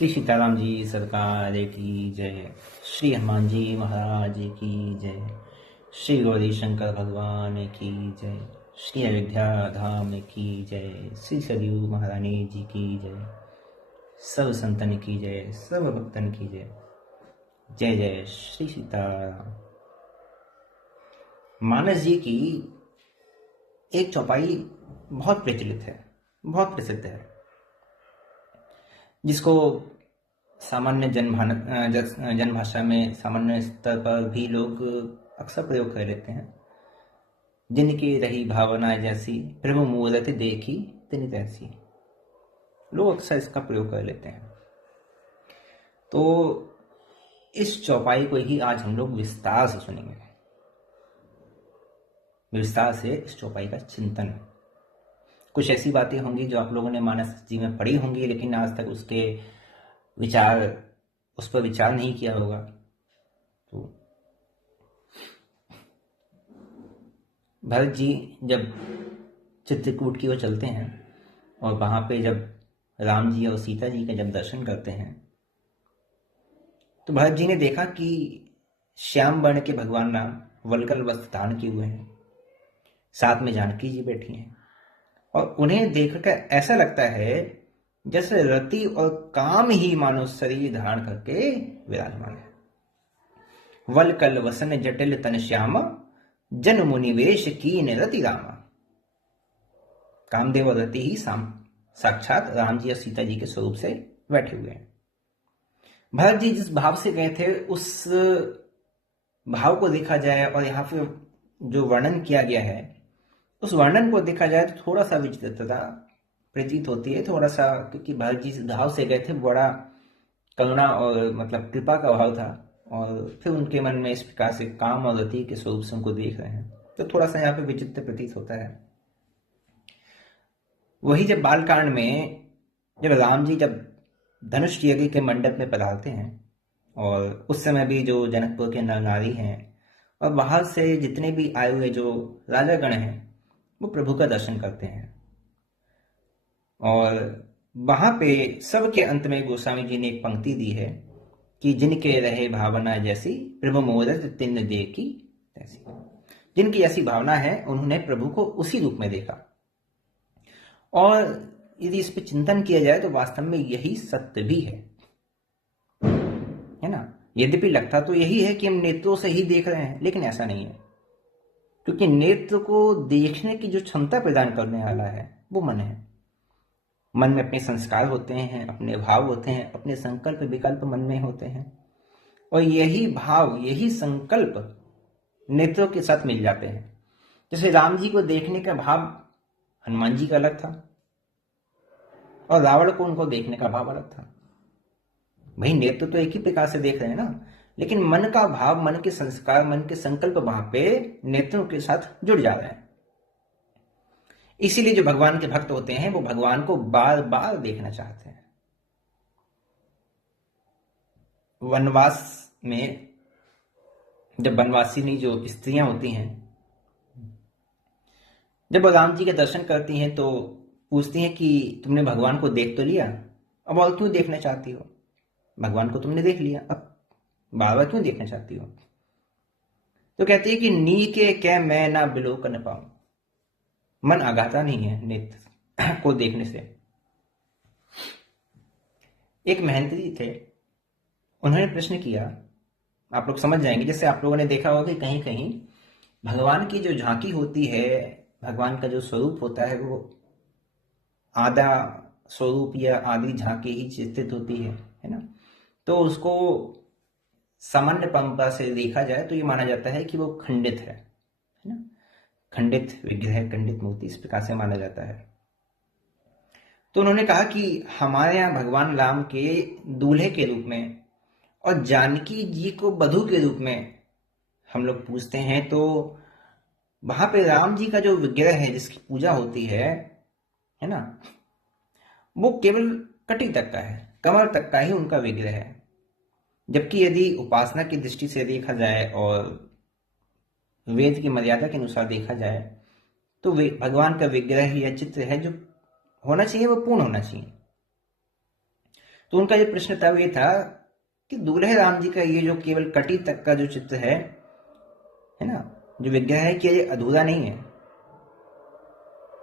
श्री सीताराम जी सरकार की जय। श्री हनुमान जी महाराज की जय। श्री गौरी शंकर भगवान की जय। श्री अयोध्या धाम की जय। श्री सरयू महारानी जी की जय। सब संतन की जय, सब भक्तन की जय। जय जय श्री सीताराम। मानस जी की एक चौपाई बहुत प्रचलित है, बहुत प्रसिद्ध है, जिसको सामान्य जनभाषा में सामान्य स्तर पर भी लोग अक्सर प्रयोग कर लेते हैं। जिनकी रही भावना जैसी, प्रभु मूरत देखी तिन तैसी। लोग अक्सर इसका प्रयोग कर लेते हैं। तो इस चौपाई को ही आज हम लोग विस्तार से सुनेंगे। विस्तार से इस चौपाई का चिंतन। कुछ ऐसी बातें होंगी जो आप लोगों ने मानस जी में पढ़ी होंगी, लेकिन आज तक उस पर विचार नहीं किया होगा। तो भरत जी जब चित्रकूट की ओर चलते हैं और वहां पे जब राम जी और सीता जी का जब दर्शन करते हैं, तो भरत जी ने देखा कि श्याम वर्ण के भगवान राम वल्कल वस्त्र धारण किए हुए हैं, साथ में जानकी जी बैठी हैं, और उन्हें देखकर ऐसा लगता है जैसे रति और काम ही मानो शरीर धारण करके विराजमान है। वल्कल वसन जटिल तन श्यामा, जन मुनिवेश कीन रति रामा। कामदेव और रति ही साक्षात राम जी और सीता जी के स्वरूप से बैठे हुए हैं। भरत जी जिस भाव से गए थे, उस भाव को देखा जाए और यहाँ पे जो वर्णन किया गया है, उस वर्णन को देखा जाए तो थोड़ा सा विचित्रता प्रतीत होती है, थोड़ा सा, क्योंकि भरत जी भाव से गए थे, बड़ा करुणा और मतलब कृपा का भाव था, और फिर उनके मन में इस प्रकार से काम और रति के स्वरूप से उनको देख रहे हैं, तो थोड़ा सा यहाँ पे विचित्र प्रतीत होता है। वही जब बालकांड में जब राम जी जब धनुष यज्ञ के मंडप में पधारते हैं, और उस समय भी जो जनकपुर के नर नारी हैं और बाहर से जितने भी आए हुए जो राजागण हैं, वो प्रभु का दर्शन करते हैं। और वहां पे सबके अंत में गोस्वामी जी ने एक पंक्ति दी है कि जिनके रहे भावना जैसी, प्रभु मोदत तिन देखी तैसी। जिनकी ऐसी भावना है, उन्होंने प्रभु को उसी रूप में देखा। और यदि इस पे चिंतन किया जाए तो वास्तव में यही सत्य भी है ना। यद्यपि लगता तो यही है कि हम नेत्रों से ही देख रहे हैं, लेकिन ऐसा नहीं है, क्योंकि नेत्र को देखने की जो क्षमता प्रदान करने वाला है वो मन है। मन में अपने संस्कार होते हैं, अपने भाव होते हैं, अपने संकल्प विकल्प मन में होते हैं, और यही भाव, यही संकल्प नेत्रों के साथ मिल जाते हैं। जैसे राम जी को देखने का भाव हनुमान जी का अलग था, और रावण को उनको देखने का भाव अलग था। वही नेत्र तो एक ही प्रकार से देख रहे हैं ना, लेकिन मन का भाव, मन के संस्कार, मन के संकल्प वहां पे नेत्रों के साथ जुड़ जा रहे हैं। इसीलिए जो भगवान के भक्त होते हैं, वो भगवान को बार बार देखना चाहते हैं। वनवास में जब वनवासिनी जो स्त्रियां होती हैं, जब वो राम जी के दर्शन करती हैं तो पूछती हैं कि तुमने भगवान को देख तो लिया, अब और क्यों देखना चाहती हो? भगवान को तुमने देख लिया, अब बार बार क्यों देखना चाहती हो? तो कहती है कि नी के क्या मैं ना बिलोकन पाऊं। मन आगाता नहीं है नेत्र को देखने से। एक महंती थे, उन्होंने प्रश्न किया, आप लोग समझ जाएंगे, जैसे आप लोगों ने देखा होगा कि कहीं कहीं भगवान की जो झांकी होती है, भगवान का जो स्वरूप होता है, वो आधा स्वरूप या आधी झांकी ही चित्रित होती है ना। तो उसको सामान्य परंपरा से देखा जाए तो ये माना जाता है कि वो खंडित है ना। खंडित विग्रह, खंडित मूर्ति, इस प्रकार से माना जाता है। तो उन्होंने कहा कि हमारे यहाँ भगवान राम के दूल्हे के रूप में और जानकी जी को वधू के रूप में हम लोग पूजते हैं, तो वहां पे राम जी का जो विग्रह है, जिसकी पूजा होती है ना, वो केवल कटी तक का है, कमर तक का ही उनका विग्रह है। जबकि यदि उपासना की दृष्टि से देखा जाए और वेद की मर्यादा के अनुसार देखा जाए, तो भगवान का विग्रह या चित्र है जो होना चाहिए, वो पूर्ण होना चाहिए। तो उनका ये प्रश्न था, ये था कि दूल्हे राम जी का ये जो केवल कटी तक का जो चित्र है ना, जो विग्रह है, क्या ये अधूरा नहीं है?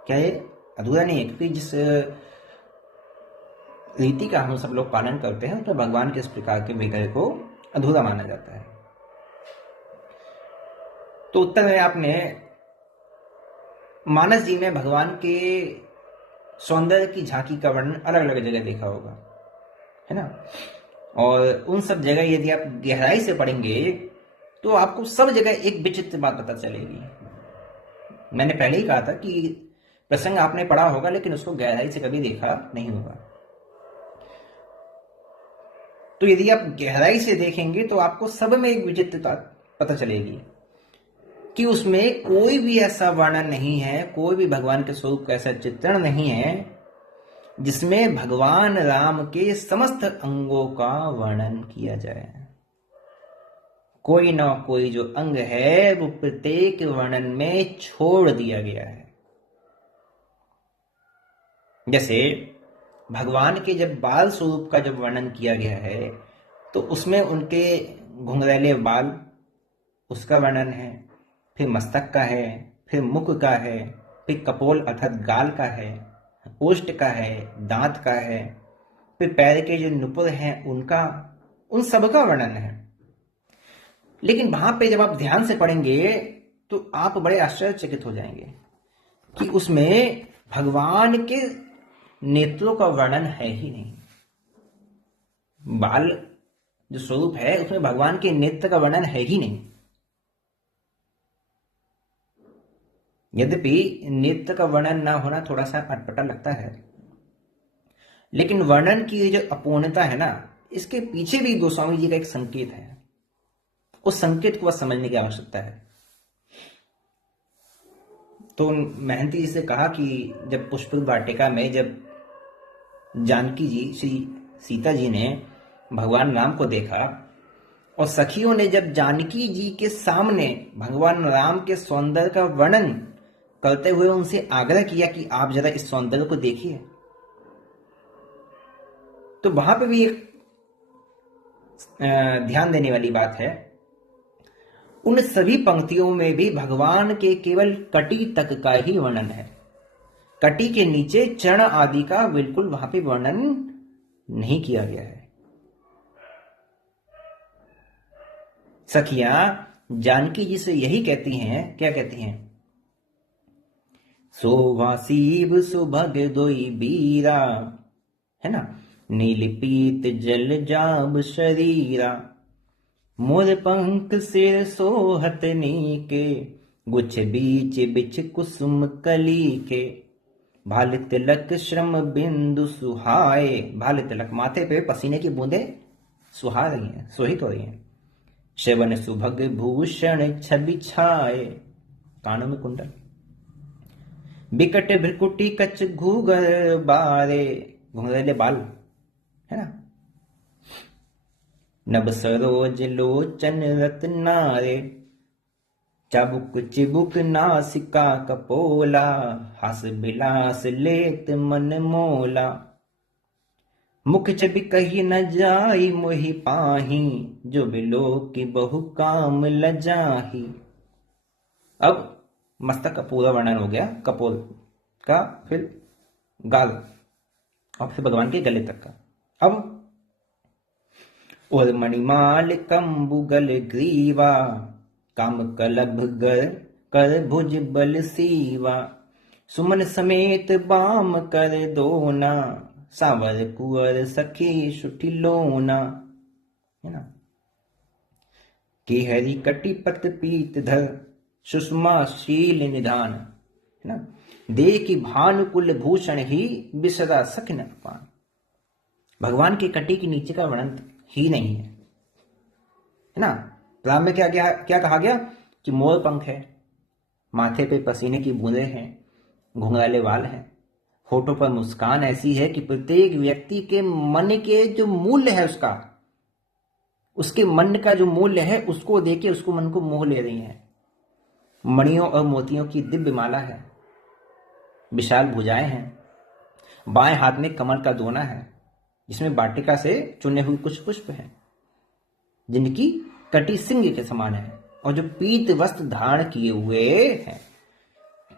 क्या ये अधूरा नहीं है? क्योंकि जिस रीति का हम सब लोग पालन करते हैं तो भगवान के इस प्रकार के विग्रह को अधूरा माना जाता है। तो उत्तर में आपने मानस जी में भगवान के सौंदर्य की झांकी का वर्णन अलग अलग जगह देखा होगा, है ना। और उन सब जगह यदि आप गहराई से पढ़ेंगे तो आपको सब जगह एक विचित्र बात पता चलेगी। मैंने पहले ही कहा था कि प्रसंग आपने पढ़ा होगा लेकिन उसको गहराई से कभी देखा नहीं होगा। तो यदि आप गहराई से देखेंगे तो आपको सब में एक विचित्रता पता चलेगी कि उसमें कोई भी ऐसा वर्णन नहीं है, कोई भी भगवान के स्वरूप का ऐसा चित्रण नहीं है जिसमें भगवान राम के समस्त अंगों का वर्णन किया जाए। कोई ना कोई जो अंग है वो प्रत्येक वर्णन में छोड़ दिया गया है। जैसे भगवान के जब बाल स्वरूप का जब वर्णन किया गया है तो उसमें उनके घुंघरैले बाल, उसका वर्णन है, फिर मस्तक का है, फिर मुख का है, फिर कपोल अर्थात गाल का है, ओष्ठ का है, दांत का है, फिर पैर के जो नुपुर हैं उनका, उन सब का वर्णन है। लेकिन वहां पे जब आप ध्यान से पढ़ेंगे तो आप बड़े आश्चर्यचकित हो जाएंगे कि उसमें भगवान के नेत्रों का वर्णन है ही नहीं। बाल जो स्वरूप है उसमें भगवान के नेत्र का वर्णन है ही नहीं। यद्यपि नेत्र का वर्णन ना होना थोड़ा सा अटपटा लगता है, लेकिन वर्णन की जो अपूर्णता है ना, इसके पीछे भी गोस्वामी जी का एक संकेत है। उस संकेत को बस समझने की आवश्यकता है। तो महंती जी से कहा कि जब पुष्प वाटिका में जब जानकी जी, श्री सीता जी ने भगवान राम को देखा और सखियों ने जब जानकी जी के सामने भगवान राम के सौंदर्य का वर्णन करते हुए उनसे आग्रह किया कि आप जरा इस सौंदर्य को देखिए, तो वहां पे भी एक ध्यान देने वाली बात है। उन सभी पंक्तियों में भी भगवान के केवल कटी तक का ही वर्णन है। कटी के नीचे चरण आदि का बिल्कुल वहां पे वर्णन नहीं किया गया है। सखियां जानकी जी से यही कहती हैं, क्या कहती हैं? सोवासीब सुभग दोई बीरा, है ना, नीलपीत जल जाब शरीरा, मोर पंख सिर सोहत नीके, गुछ बीच बिछ कुसुम कली के, भाल तिलक श्रम बिंदु सुहाए। भाल तिलक, माथे पे पसीने की बूंदे सुहा रही हैं, सोहित हो रही हैं। श्रवण सुभग भूषण छवि छाए, कानों में कुंडल, बिकट भ्रिकुटी कच घूगर बारे, घुंघरेले बाल, है ना, नभ सरोज लोचन रत्नारे, चाबुक चिबुक नासिका कपोला, हास बिलास लेत मन मोला, मुख छवि कही न जाई मोहि पाही, जो बिलो की बहु काम लजाही। अब मस्तक का पूरा वर्णन हो गया, कपोल का, फिर गाल और फिर भगवान के गले तक का। अब और मणिमाल कंबुगल ग्रीवा, काम कलभ गर कर भुज बल सीवा, सुमन समेत बाम कर दोना, सावर कुंवर सखी सुठी लोना, है ना, कि हरि कटी पत पीत धर, सुषमा शील निधान, है ना, देह की भानुकुल भूषण ही बिसरा सख न पान। भगवान की कटी के नीचे का वर्णन ही नहीं है ना। राम में क्या कहा गया कि मोर पंख है, माथे पे पसीने की बूंदें हैं, घुंघराले वाल हैं, होठों पर मुस्कान ऐसी है कि प्रत्येक व्यक्ति के मन के जो मूल्य है उसके मन का जो मूल्य है उसको देके उसको मन को मोह ले रही है। मणियों और मोतियों की दिव्य माला है, विशाल भुजाएं हैं, बाएं हाथ में कमल का दोना है, जिसमें वाटिका से चुने हुए कुछ पुष्प हैं जिनकी कटी सिंह के समान है और जो पीत वस्त्र धारण किए हुए हैं।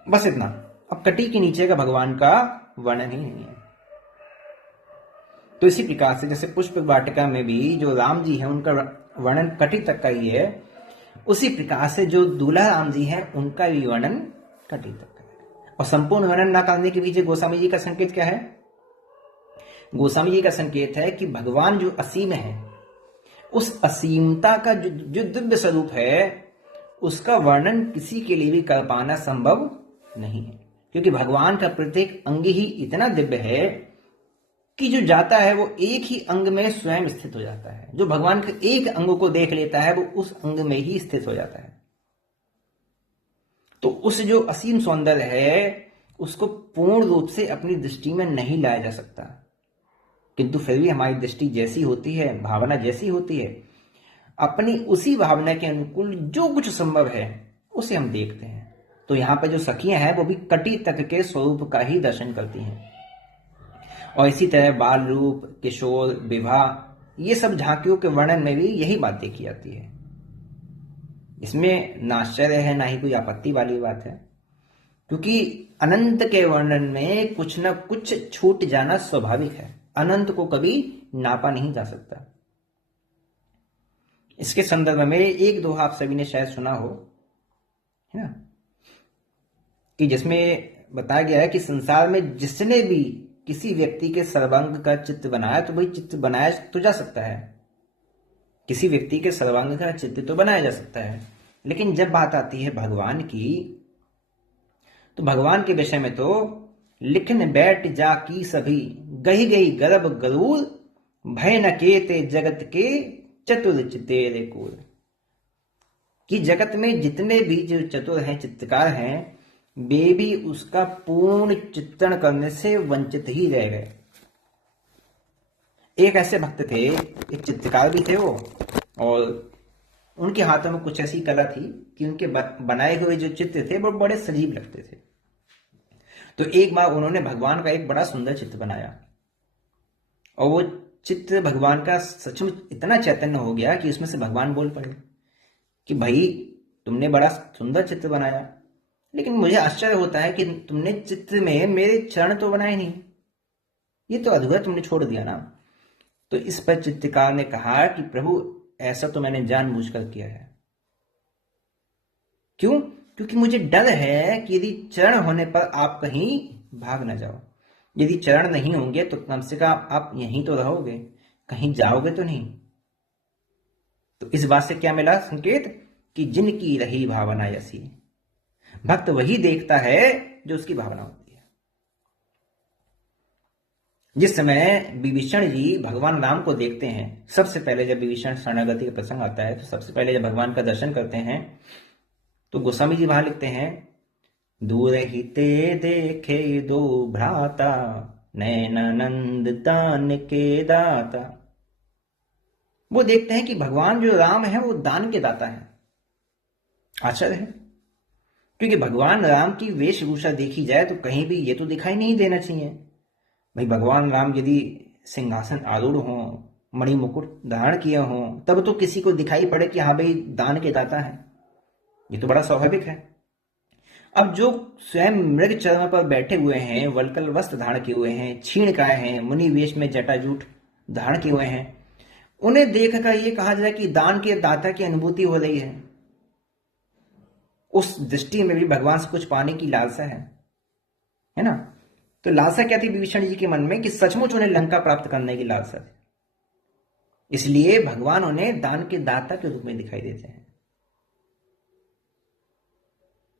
बस इतना। अब कटी के नीचे का भगवान का वर्णन ही नहीं है। तो इसी प्रकार से जैसे पुष्प वाटिका में भी जो राम जी हैं उनका वर्णन कटी तक का ही है, उसी प्रकार से जो दूल्हा राम जी हैं उनका भी वर्णन कटी तक का है। और संपूर्ण वर्णन न करने के पीछे गोस्वामी जी का संकेत क्या है? गोस्वामी जी का संकेत है कि भगवान जो असीम है, उस असीमता का जो दिव्य स्वरूप है उसका वर्णन किसी के लिए भी कर पाना संभव नहीं है, क्योंकि भगवान का प्रत्येक अंग ही इतना दिव्य है कि जो जाता है वो एक ही अंग में स्वयं स्थित हो जाता है। जो भगवान के एक अंग को देख लेता है वो उस अंग में ही स्थित हो जाता है। तो उस जो असीम सौंदर्य है उसको पूर्ण रूप से अपनी दृष्टि में नहीं लाया जा सकता, किंतु फिर भी हमारी दृष्टि जैसी होती है, भावना जैसी होती है, अपनी उसी भावना के अनुकूल जो कुछ संभव है उसे हम देखते हैं। तो यहाँ पर जो सखियां हैं वो भी कटी तक के स्वरूप का ही दर्शन करती हैं। और इसी तरह बाल रूप, किशोर, विवाह, ये सब झांकियों के वर्णन में भी यही बात देखी जाती है। इसमें ना आश्चर्य है ना ही कोई आपत्ति वाली बात है, क्योंकि अनंत के वर्णन में कुछ न कुछ छूट जाना स्वाभाविक है। अनंत को कभी नापा नहीं जा सकता। इसके संदर्भ में एक दोहा आप सभी ने शायद सुना हो, है ना, कि जिसमें बताया गया है कि संसार में जिसने भी किसी व्यक्ति के सर्वांग का चित्र बनाया तो वही चित्र बनाया तो जा सकता है। किसी व्यक्ति के सर्वांग का चित्र तो बनाया जा सकता है, लेकिन जब बात आती है भगवान की, तो भगवान के विषय में तो लिखन बैठ जा की सभी गही गई गर्भ गरूर भय न केते जगत के चतुर चितेरे कुल, कि जगत में जितने भी जो चतुर हैं, चित्रकार हैं, वे भी उसका पूर्ण चित्रण करने से वंचित ही रह गए। एक ऐसे भक्त थे, एक चित्रकार भी थे वो, और उनके हाथों में कुछ ऐसी कला थी कि उनके बनाए हुए जो चित्र थे वो बड़े सजीव लगते थे। तो एक बार उन्होंने भगवान का एक बड़ा सुंदर चित्र बनाया, और वो चित्र भगवान का सचमुच इतना चैतन्य हो गया कि उसमें से भगवान बोल पड़े कि भाई तुमने बड़ा सुंदर चित्र बनाया, लेकिन मुझे आश्चर्य होता है कि तुमने चित्र में मेरे चरण तो बनाए नहीं, ये तो अधूरा तुमने छोड़ दिया ना। तो इस पर चित्रकार ने कहा कि प्रभु ऐसा तो मैंने जानबूझकर किया है। क्यों? क्योंकि मुझे डर है कि यदि चरण होने पर आप कहीं भाग ना जाओ। यदि चरण नहीं होंगे तो कम से कम आप यहीं तो रहोगे, कहीं जाओगे तो नहीं। तो इस बात से क्या मिला संकेत कि जिनकी रही भावना ऐसी, भक्त वही देखता है जो उसकी भावना होती है। जिस समय विभीषण जी भगवान राम को देखते हैं, सबसे पहले जब विभीषण शरणागति का प्रसंग आता है, तो सबसे पहले जब भगवान का दर्शन करते हैं तो गोस्वामी जी वहां लिखते हैं, दूर ही ते देखे दो भ्राता नैनानंद दान के दाता। वो देखते हैं कि भगवान जो राम है वो दान के दाता है। आश्चर्य है, क्योंकि भगवान राम की वेशभूषा देखी जाए तो कहीं भी ये तो दिखाई नहीं देना चाहिए। भाई भगवान राम यदि सिंहासन आरूढ़ हो, मणि मुकुट धारण किए हो, तब तो किसी को दिखाई पड़े कि हाँ भाई दान के दाता है। ये तो बड़ा स्वाभाविक है। अब जो स्वयं मृग चरण पर बैठे हुए हैं, वल्कल वस्त्र धारण किए हुए हैं, क्षीण काय हैं, मुनि वेश में जटाजूट धारण किए हुए हैं, उन्हें देखकर ये कहा जाए कि दान के दाता की अनुभूति हो रही है। उस दृष्टि में भी भगवान से कुछ पाने की लालसा है ना। तो लालसा क्या थी विभीषण जी के मन में कि सचमुच उन्हें लंका प्राप्त करने की लालसा थी, इसलिए भगवान उन्हें दान के दाता के रूप में दिखाई देते हैं।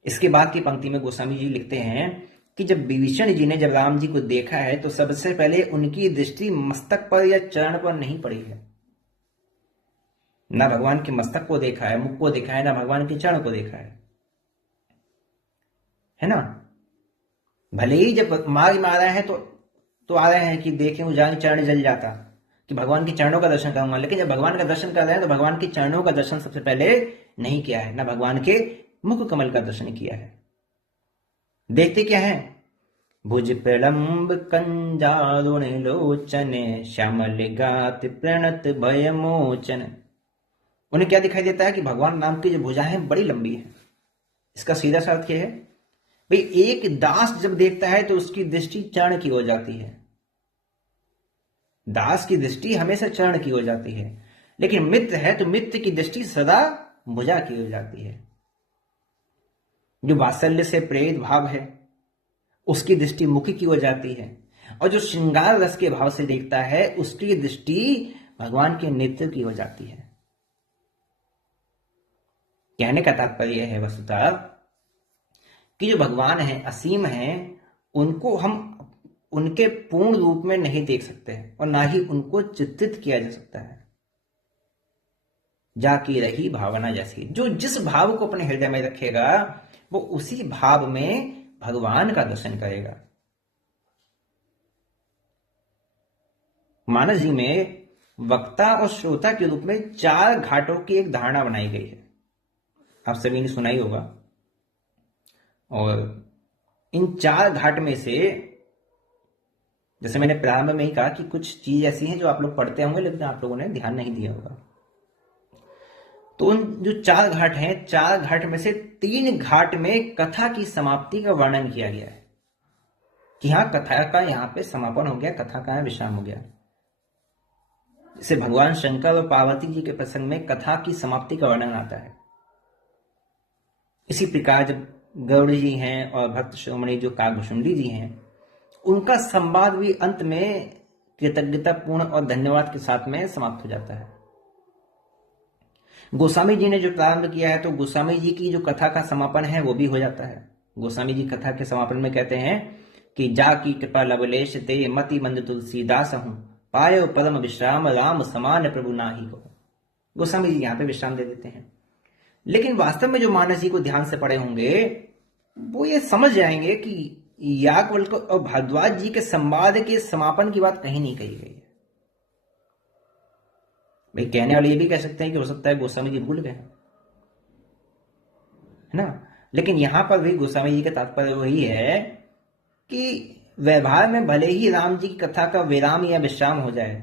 इसके बाद की पंक्ति में गोस्वामी जी लिखते हैं कि जब विभीषण जी ने जब राम जी को देखा है तो सबसे पहले उनकी दृष्टि मस्तक पर या चरण पर नहीं पड़ी है। ना भगवान के मस्तक को देखा है, मुख को देखा है, ना भगवान के चरण को देखा है ना। भले ही जब मारा है तो आ रहे हैं कि देखें वो जान चरण जल जाता कि भगवान के चरणों का दर्शन करूंगा, लेकिन जब भगवान का दर्शन कर रहे हैं तो भगवान के चरणों का दर्शन सबसे पहले नहीं किया है, ना भगवान के मुख कमल का दर्शन किया है। देखते क्या है भुज प्रलंब कंजारुण लोचन, श्यामल गात प्रणत भय मोचन। उन्हें क्या दिखाई देता है कि भगवान राम की जो भुजाएं बड़ी लंबी है। इसका सीधा सा अर्थ यह है भाई, एक दास जब देखता है तो उसकी दृष्टि चरण की हो जाती है। दास की दृष्टि हमेशा चरण की हो जाती है, लेकिन मित्र है तो मित्र की दृष्टि सदा भुजा की हो जाती है। जो वात्सल्य से प्रेरित भाव है उसकी दृष्टि मुख की हो जाती है, और जो श्रृंगार रस के भाव से देखता है उसकी दृष्टि भगवान के नेत्र की हो जाती है। कहने का तात्पर्य है वस्तुतः कि जो भगवान है, असीम है, उनको हम उनके पूर्ण रूप में नहीं देख सकते हैं और ना ही उनको चित्रित किया जा सकता है। जाकी रही भावना जैसी, जो जिस भाव को अपने हृदय में रखेगा वो उसी भाव में भगवान का दर्शन करेगा। मानस जी में वक्ता और श्रोता के रूप में 4 घाटों की एक धारणा बनाई गई है। आप सभी ने सुना ही होगा। और इन 4 घाट में से, जैसे मैंने प्रारंभ में ही कहा कि कुछ चीज ऐसी हैं जो आप लोग पढ़ते होंगे लेकिन आप लोगों ने ध्यान नहीं दिया होगा। तो उन जो 4 घाट हैं, 4 घाट में से 3 घाट में कथा की समाप्ति का वर्णन किया गया है कि हाँ, कथा का यहाँ पे समापन हो गया, कथा का यहाँ विश्राम हो गया। जैसे भगवान शंकर और पार्वती जी के प्रसंग में कथा की समाप्ति का वर्णन आता है। इसी प्रकार जब गौड़ जी हैं और भक्त शिरोमणि जो काकभूषुंडी जी हैं, उनका संवाद भी अंत में कृतज्ञतापूर्ण और धन्यवाद के साथ में समाप्त हो जाता है। गोस्वामी जी ने जो प्रारंभ किया है, तो गोस्वामी जी की जो कथा का समापन है वो भी हो जाता है। गोस्वामी जी कथा के समापन में कहते हैं कि जा की कृपा लवलेश ते मति मंद तुलसीदास हूं, पायो परम विश्राम राम समान प्रभु नाहि को। गोस्वामी जी यहाँ पे विश्राम दे देते हैं, लेकिन वास्तव में जो मानस जी को ध्यान से पढ़े होंगे वो ये समझ जाएंगे कि याज्ञवल्क्य और भारद्वाज जी के संवाद के समापन की बात कहीं नहीं कही गई है। भाई कहने वाले ये भी कह सकते हैं कि हो सकता है गोस्वामी जी भूल गए, है ना। लेकिन यहां पर भी गोस्वामी जी का तात्पर्य वही है कि व्यवहार में भले ही राम जी की कथा का विराम या विश्राम हो जाए,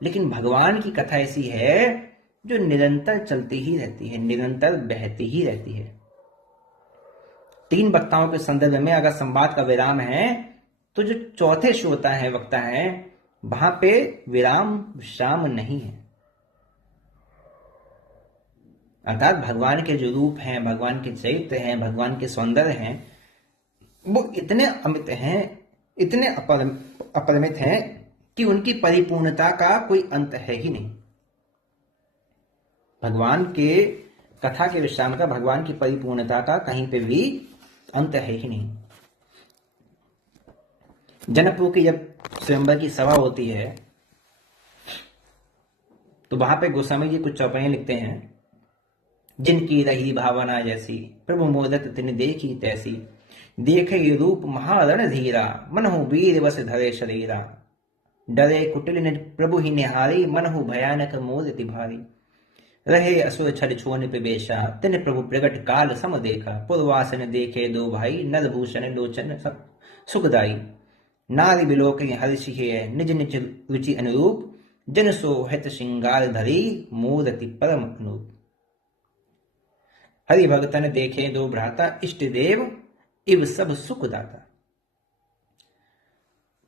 लेकिन भगवान की कथा ऐसी है जो निरंतर चलती ही रहती है, निरंतर बहती ही रहती है। 3 वक्ताओं के संदर्भ में अगर संवाद का विराम है तो जो चौथे श्रोता है, वक्ता है, वहां पे विराम विश्राम नहीं है। अर्थात भगवान के जो रूप हैं, भगवान के चरित्र हैं, भगवान के सौंदर्य हैं, वो इतने अमित हैं, इतने अपरिमित हैं कि उनकी परिपूर्णता का कोई अंत है ही नहीं। भगवान के कथा के विश्राम का, भगवान की परिपूर्णता का कहीं पे भी अंत है ही नहीं। जनकपुर की जब स्वयंवर की सभा होती है तो वहां पे गोस्वामी जी कुछ चौपाइयां लिखते हैं। जिनकी रही भावना जैसी, प्रभु मोदक तिन देखी तैसी, देखे रूप महारण धीरा, मनहु वीर बस धरे शरीरा, डरे कुटिल प्रभु ही निहारी, मनहु भयानक मोदति भारी, रहे असुर छल छोन प्रवेशा, तिन प्रभु प्रगट काल सम देखा, पूर्वासन देखे 2 भाई, नरभूषण लोचन सब सुखदाई, नारी बिलोक हर्षि है, निज निज रुचि अनुरूप, जन सो हित श्रृंगार धरी, मूर्ति परम अनूप, हरि भगतन देखे 2 भ्राता, इष्ट देव इव सब सुख दाता।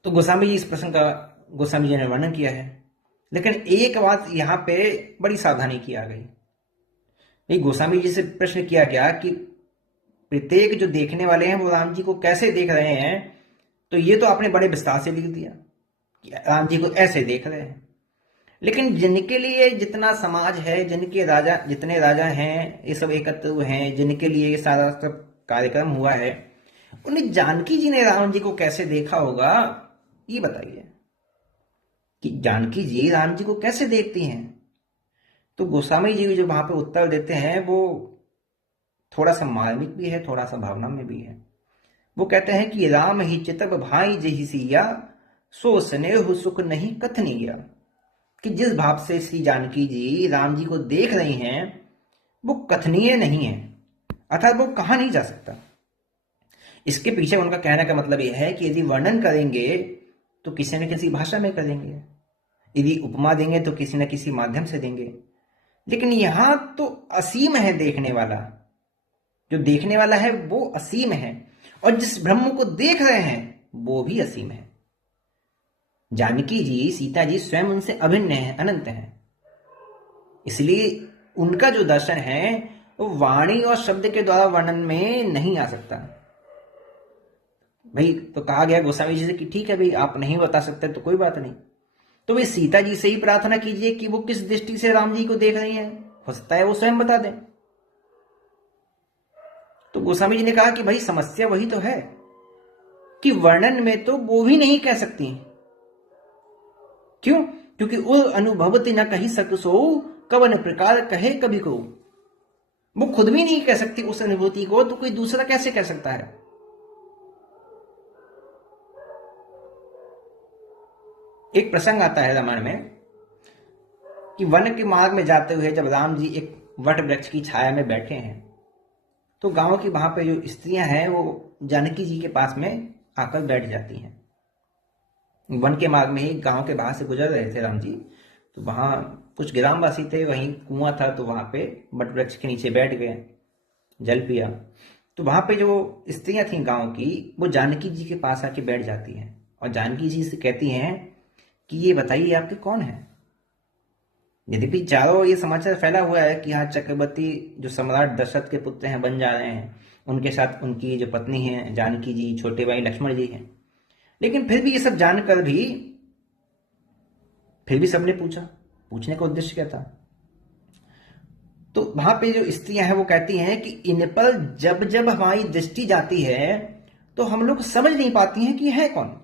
तो गोस्वामी जी इस प्रसंग का गोस्वामी जी ने वर्णन किया है, लेकिन एक बात यहां पे बड़ी सावधानी की आ गई। गोस्वामी जी से प्रश्न किया गया कि प्रत्येक जो देखने वाले हैं वो राम जी को कैसे देख रहे हैं, तो ये तो आपने बड़े विस्तार से लिख दिया कि राम जी को ऐसे देख रहे हैं, लेकिन जिनके लिए जितना समाज है, जिनके राजा, जितने राजा हैं, ये सब एकत्र हुए हैं, जिनके लिए ये सारा सब कार्यक्रम हुआ है, उन्हें जानकी जी ने राम जी को कैसे देखा होगा, ये बताइए कि जानकी जी राम जी को कैसे देखती हैं। तो गोस्वामी जी जो वहां पे उत्तर देते हैं वो थोड़ा सा मार्मिक भी है, थोड़ा सा भावना में भी है। वो कहते हैं कि राम ही चितब भाई जही सिया, सो स्नेह सुख नहीं कथनीय, कि जिस भाव से श्री जानकी जी राम जी को देख रही हैं वो कथनीय नहीं है, अर्थात वो कहा नहीं जा सकता। इसके पीछे उनका कहने का मतलब यह है कि यदि वर्णन करेंगे तो किसी न किसी भाषा में करेंगे, यदि उपमा देंगे तो किसी न किसी माध्यम से देंगे। लेकिन यहां तो असीम है देखने वाला, जो देखने वाला है वो असीम है, और जिस ब्रह्म को देख रहे हैं वो भी असीम है। जानकी जी, सीता जी स्वयं उनसे अभिन्न है, अनंत है। इसलिए उनका जो दर्शन है वो वाणी और शब्द के द्वारा वर्णन में नहीं आ सकता। भाई तो कहा गया गोस्वामी जी से कि ठीक है भाई, आप नहीं बता सकते तो कोई बात नहीं, तो भाई सीता जी से ही प्रार्थना कीजिए कि वो किस दृष्टि से राम जी को देख रही हैं, हो सकता है वो स्वयं बता दें। तो गोस्वामी जी ने कहा कि भाई समस्या वही तो है कि वर्णन में तो वो भी नहीं कह सकती। क्यों? क्योंकि उर अनुभवती न कही सक सो, कवन प्रकार कहे कभी को। वो खुद भी नहीं कह सकती उस अनुभूति को, तो कोई दूसरा कैसे कह सकता है? एक प्रसंग आता है रामायण में कि वन के मार्ग में जाते हुए जब राम जी एक वट वृक्ष की छाया में बैठे हैं, तो गांव की वहां पे जो स्त्रियां हैं वो जानकी जी के पास में आकर बैठ जाती हैं। वन के मार्ग में ही गांव के बाहर से गुजर रहे थे राम जी, तो वहां कुछ ग्रामवासी थे, वहीं कुआं था, तो वहां पे वट वृक्ष के नीचे बैठ गए, जल पिया। तो वहां पे जो स्त्रियां थी गांव की, वो जानकी जी के पास आके बैठ जाती हैं और जानकी जी से कहती हैं कि ये बताइए आपके कौन है। यद्यपि चारों ये समाचार फैला हुआ है कि हाँ चक्रवर्ती जो सम्राट दशरथ के पुत्र हैं बन जा रहे हैं, उनके साथ उनकी जो पत्नी है जानकी जी, छोटे भाई लक्ष्मण जी हैं, लेकिन फिर भी ये सब जानकर भी फिर भी सबने पूछा। पूछने का उद्देश्य क्या था? तो वहां पे जो स्त्रियां हैं वो कहती हैं कि इन पर जब जब हमारी दृष्टि जाती है तो हम लोग समझ नहीं पाती हैं कि यह है कौन।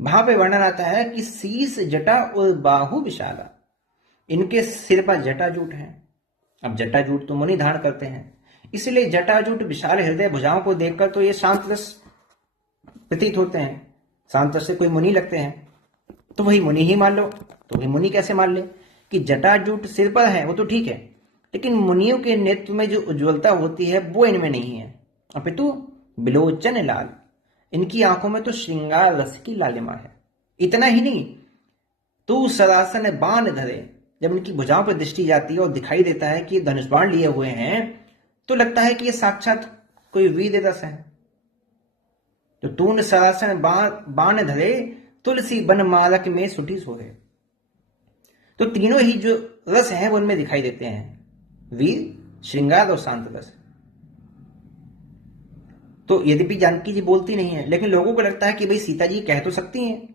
वहां पे वर्णन आता है कि शीस जटा और बाहु विशाला, इनके सिर पर जटाजूट है। अब जटाजूट तो मुनि धारण करते हैं, इसलिए जटाजूट विशाल हृदय भुजाओं को देखकर तो ये शांत रस प्रतीत होते हैं, शांत रस से कोई मुनि लगते हैं। तो वही मुनि ही मान लो, तो वही मुनि कैसे मान ले कि जटाजूट सिर पर है, वो तो ठीक है, लेकिन मुनियों के नेत्र में जो उज्ज्वलता होती है वो इनमें नहीं है, अपितु बिलोचन लाल, इनकी आंखों में तो श्रृंगार रस की लालिमा है। इतना ही नहीं, तू सरासन बाण धरे, जब इनकी भुजाओं पर दृष्टि जाती है और दिखाई देता है कि धनुष बाण लिए हुए हैं, तो लगता है कि ये साक्षात कोई वीर रस है। तो तून सरासन बाण धरे, तुलसी बन मालक में सुटी सोहे। तो तीनों ही जो रस हैं वो उनमें दिखाई देते हैं, वीर, श्रृंगार और शांत रस। तो यद्यपि जानकी जी बोलती नहीं है, लेकिन लोगों को लगता है कि भाई सीता जी कह तो सकती हैं,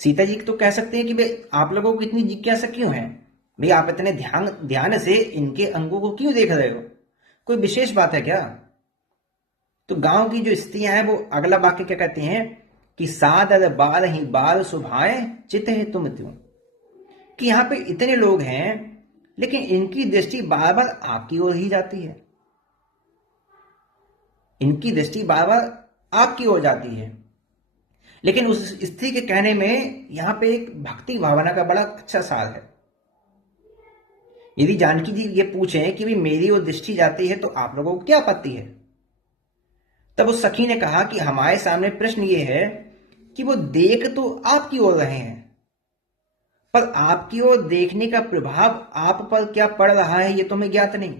सीता जी तो कह सकते हैं कि भाई आप लोगों को इतनी जिज्ञासा क्यों है, भाई आप इतने ध्यान से इनके अंगों को क्यों देख रहे हो, कोई विशेष बात है क्या? तो गांव की जो स्त्रियां हैं वो अगला वाक्य क्या कहती हैं कि सादर बार ही बार सुभाए चित है तुम त्यों, कि यहां पे इतने लोग हैं लेकिन इनकी दृष्टि बार बार आपकी ओर ही जाती है, इनकी दृष्टि बार बार आपकी ओर जाती है। लेकिन उस स्त्री के कहने में यहां पे एक भक्ति भावना का बड़ा अच्छा सार है। यदि जानकी जी ये पूछें कि भी मेरी ओर दृष्टि जाती है तो आप लोगों को क्या आपत्ति है, तब उस सखी ने कहा कि हमारे सामने प्रश्न ये है कि वो देख तो आपकी ओर रहे हैं, पर आपकी ओर देखने का प्रभाव आप पर क्या पड़ रहा है ये तो हमें ज्ञात नहीं,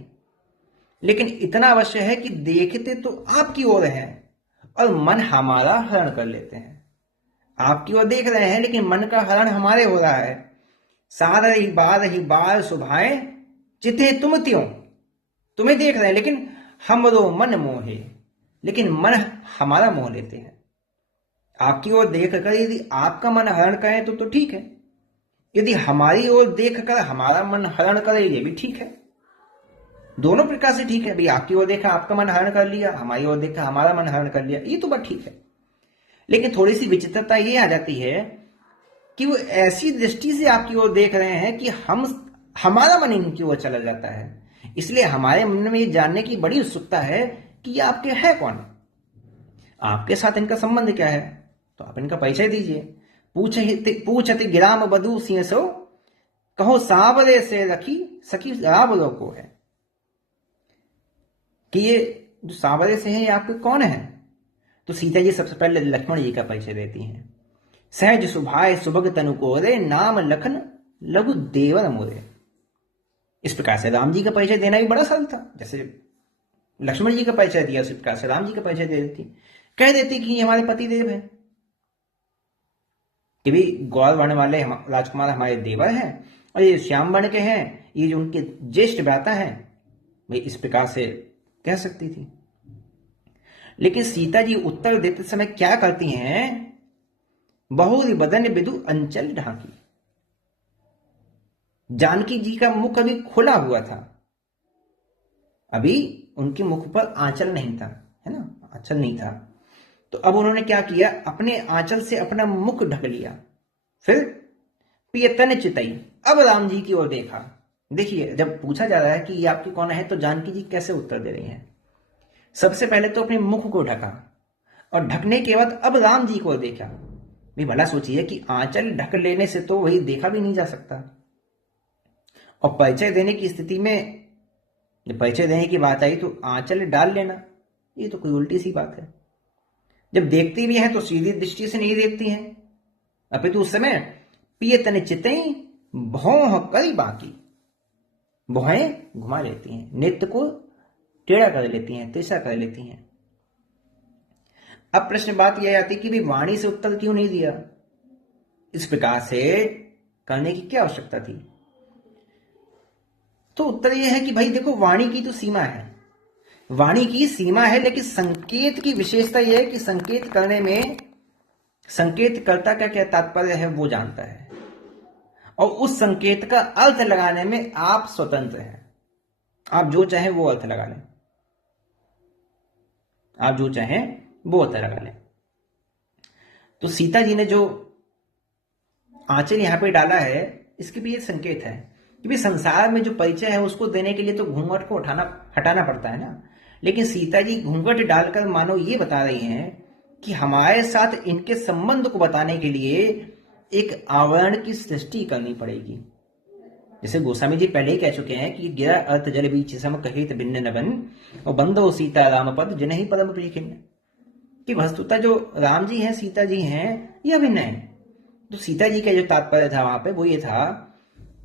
लेकिन इतना अवश्य है कि देखते तो आपकी ओर हैं और मन हमारा हरण कर लेते हैं। आपकी ओर देख रहे हैं लेकिन मन का हरण हमारे हो रहा है। सारा ही बार सुभाए चिते तुम त्यों, तुम्हें देख रहे हैं लेकिन हमरो मन मोहे, लेकिन मन हमारा मोह लेते हैं। आपकी ओर देखकर यदि आपका मन हरण करें तो ठीक है, यदि हमारी ओर देखकर हमारा मन हरण करे ये भी ठीक है, दोनों प्रकार से ठीक है। भाई आपकी ओर देखा आपका मन हरण कर लिया, हमारी ओर देखा हमारा मन हरण कर लिया, ये तो बात ठीक है। लेकिन थोड़ी सी विचित्रता ये आ जाती है कि वो ऐसी दृष्टि से आपकी ओर देख रहे हैं कि हमारा मन इनकी ओर चला जाता है। इसलिए हमारे मन में ये जानने की बड़ी उत्सुकता है कि ये आपके है कौन, आपके साथ इनका संबंध क्या है, तो आप इनका परिचय दीजिए। पूछते गिराम बधु सिंह सो, कहो सावरे से रखी सखी रावलो को है। कि ये जो सांवरे से हैं ये आपके कौन है। तो सीता जी सबसे पहले लक्ष्मण जी का परिचय देती हैं। सहज सुभाय सुभग तनु कोरे, नाम लखन लघु देवर मोरे। इस प्रकार से राम जी का परिचय देना भी बड़ा सरल था। जैसे लक्ष्मण जी का परिचय दिया उसी प्रकार से राम जी का परिचय दे देती, कह देती कि ये हमारे पति देव है, कि भी गौर वर्ण वाले राजकुमार हमारे देवर हैं और ये श्याम वर्ण के हैं, ये जो उनके ज्येष्ठ भ्राता हैं। भाई इस प्रकार से कह सकती थी। लेकिन सीता जी उत्तर देते समय क्या करती हैं, बहुरी बदन बिदु अंचल ढांकी। जानकी जी का मुख अभी खुला हुआ था, अभी उनके मुख पर आंचल नहीं था, है ना, आंचल नहीं था। तो अब उन्होंने क्या किया, अपने आंचल से अपना मुख ढक लिया। फिर पियतन चितई, अब राम जी की ओर देखा। देखिए जब पूछा जा रहा है कि ये आपके कौन है, तो जानकी जी कैसे उत्तर दे रही हैं। सबसे पहले तो अपने मुख को ढका और ढकने के बाद अब राम जी को देखा। भी भला सोचिए कि आंचल ढक लेने से तो वही देखा भी नहीं जा सकता, और परिचय देने की स्थिति में, जब परिचय देने की बात आई तो आंचल डाल लेना, ये तो कोई उल्टी सी बात है। जब देखती भी हैं तो सीधी दृष्टि से नहीं देखती हैं, अपितु उस समय पियतन चितई भौं कई बाकी, भौहें घुमा लेती हैं, नेत्र को टेढ़ा कर लेती हैं, तिरछा कर लेती हैं। अब प्रश्न बात यह आती कि भी वाणी से उत्तर क्यों नहीं दिया, इस प्रकार से करने की क्या आवश्यकता थी। तो उत्तर यह है कि भाई देखो, वाणी की तो सीमा है, वाणी की सीमा है, लेकिन संकेत की विशेषता यह है कि संकेत करने में संकेतकर्ता का क्या तात्पर्य है वो जानता है, और उस संकेत का अर्थ लगाने में आप स्वतंत्र हैं। आप जो चाहें वो अर्थ लगा लें, आप जो चाहें वो अर्थ लगा लें। तो सीता जी ने जो आंचल यहां पे डाला है, इसके भी एक संकेत है कि भी संसार में जो परिचय है उसको देने के लिए तो घूंघट को हटाना पड़ता है ना। लेकिन सीता जी घूंघट डालकर मानो ये बता रही हैं कि हमारे साथ इनके संबंध को बताने के लिए एक आवरण की सृष्टि करनी पड़ेगी। जैसे गोस्वामी जी पहले ही कह चुके हैं कि गिरा अर्थ जल बीच सम कहित भिन्न नबन, और बंदो सीता राम पद जिन ही परम प्रिय खिन्न। कि वस्तुतः जो राम जी हैं, सीता जी हैं, ये अभिन्न है। तो सीता जी का जो तात्पर्य था वहां पे वो ये था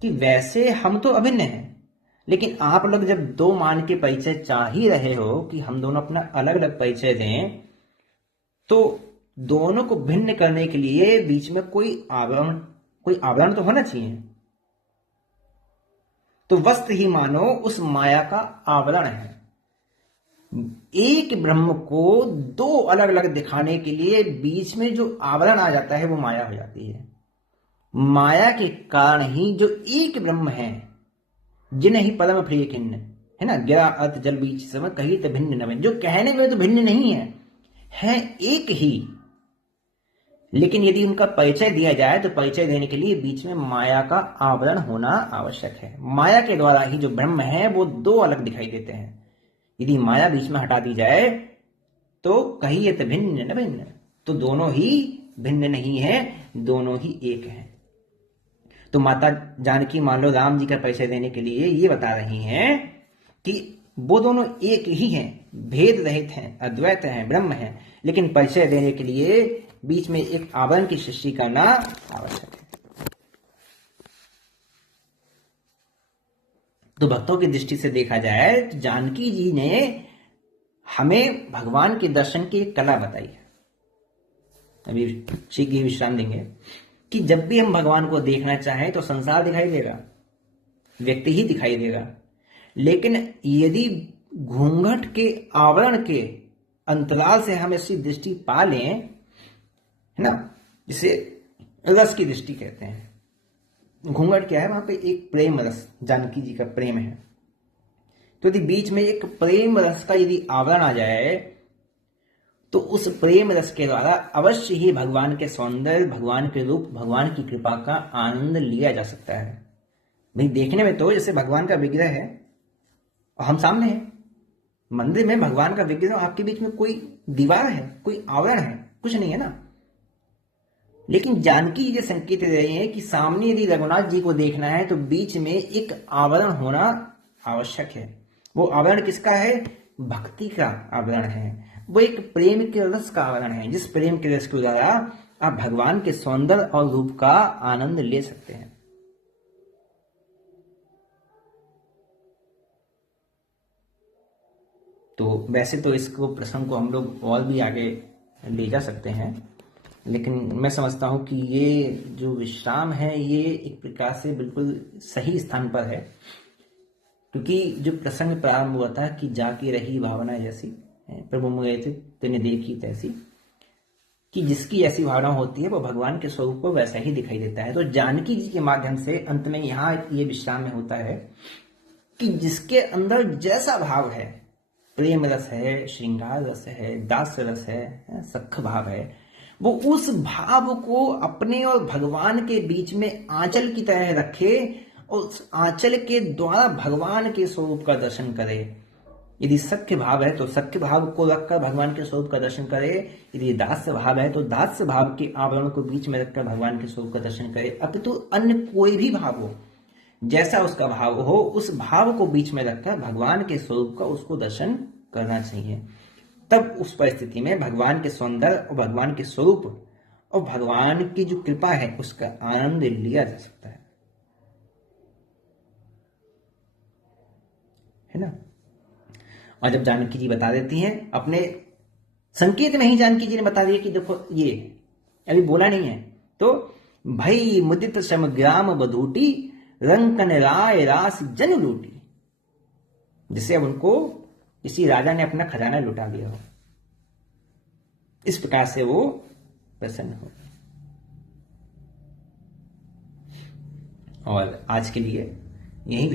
कि वैसे हम तो अभिन्न हैं, लेकिन आप लोग जब दो मान के परिचय चाह ही रहे हो कि हम दोनों अपना अलग अलग परिचय दें, तो दोनों को भिन्न करने के लिए बीच में कोई आवरण तो होना चाहिए। तो वस्त्र ही मानो उस माया का आवरण है। एक ब्रह्म को दो अलग अलग दिखाने के लिए बीच में जो आवरण आ जाता है वो माया हो जाती है। माया के कारण ही जो एक ब्रह्म है, जिन्हें ही परम प्रिय खिन्न, है ना, गिरा अर्थ जल बीच सम कहित भिन्न नबन, जो कहने में तो भिन्न नहीं है एक ही। लेकिन यदि उनका परिचय दिया जाए तो परिचय देने के लिए बीच में माया का आवरण होना आवश्यक है। माया के द्वारा ही जो ब्रह्म है वो दो अलग दिखाई देते हैं। यदि माया बीच में हटा दी जाए तो कहियत भिन्न न भिन्न, तो दोनों ही भिन्न नहीं है, दोनों ही एक हैं। तो माता जानकी मान लो राम जी का परिचय देने के लिए ये बता रही हैं कि वो दोनों एक ही हैं, भेद रहित हैं, अद्वैत हैं, ब्रह्म हैं, लेकिन परिचय देने के लिए बीच में एक आवरण की सृष्टि करना आवश्यक है। तो भक्तों की दृष्टि से देखा जाए तो जानकी जी ने हमें भगवान के दर्शन की एक कला बताई है। अभी शीघ्र विश्राम देंगे कि जब भी हम भगवान को देखना चाहें तो संसार दिखाई देगा, व्यक्ति ही दिखाई देगा, लेकिन यदि घूंघट के आवरण के अंतराल से हम ऐसी दृष्टि पा लें, है ना, जिसे रस की दृष्टि कहते हैं। घूंघट क्या है, वहां पे एक प्रेम रस, जानकी जी का प्रेम है। तो यदि बीच में एक प्रेम रस का यदि आवरण आ जाए तो उस प्रेम रस के द्वारा अवश्य ही भगवान के सौंदर्य, भगवान के रूप, भगवान की कृपा का आनंद लिया जा सकता है। भाई देखने में तो जैसे भगवान का विग्रह है और हम सामने हैं, मंदिर में भगवान का विग्रह, आपके बीच में कोई दीवार है, कोई आवरण है, कुछ नहीं है ना। लेकिन जानकी जी संकेत दे रहे हैं कि सामने यदि रघुनाथ जी को देखना है तो बीच में एक आवरण होना आवश्यक है। वो आवरण किसका है भक्ति का आवरण है, वो एक प्रेम के रस का आवरण है, जिस प्रेम के रस के द्वारा आप भगवान के सौंदर्य और रूप का आनंद ले सकते हैं। तो वैसे तो इसको प्रसंग को हम लोग और भी आगे ले जा सकते हैं, लेकिन मैं समझता हूँ कि ये जो विश्राम है ये एक प्रकार से बिल्कुल सही स्थान पर है, क्योंकि जो प्रसंग प्रारंभ हुआ था कि जाके रही भावना जैसी, प्रभु मुझे तूने देखी तैसी, कि जिसकी ऐसी भावना होती है वो भगवान के स्वरूप को वैसा ही दिखाई देता है। तो जानकी जी के माध्यम से अंत में यहाँ ये विश्राम में होता है कि जिसके अंदर जैसा भाव है, प्रेम रस है, श्रृंगार रस है, दास रस है, सख्य भाव है, वो उस भाव को अपने और भगवान के बीच में आंचल की तरह रखे और उस आंचल के द्वारा भगवान के स्वरूप का दर्शन करे। यदि सख्य भाव है तो सख्य भाव को रखकर भगवान के स्वरूप का दर्शन करे, यदि दास्य भाव है तो दास्य भाव के आवरण को बीच में रखकर भगवान के स्वरूप का दर्शन करे। अपितु अन्य कोई भी भाव हो, जैसा उसका भाव हो, उस भाव को बीच में रखकर भगवान के स्वरूप का उसको दर्शन करना चाहिए। तब उस परिस्थिति में भगवान के सौंदर्य और भगवान के स्वरूप और भगवान की जो कृपा है उसका आनंद लिया जा सकता है ना। और जब जानकी जी बता देती हैं अपने संकेत में ही, जानकी जी ने बता दिया कि देखो ये अभी बोला नहीं है, तो भई मुदित समग्राम बधूटी रंकन राय रास जन लूटी, जिससे अब उनको किसी राजा ने अपना खजाना लुटा दिया हो, इस प्रकार से वो प्रसन्न हो। और आज के लिए यही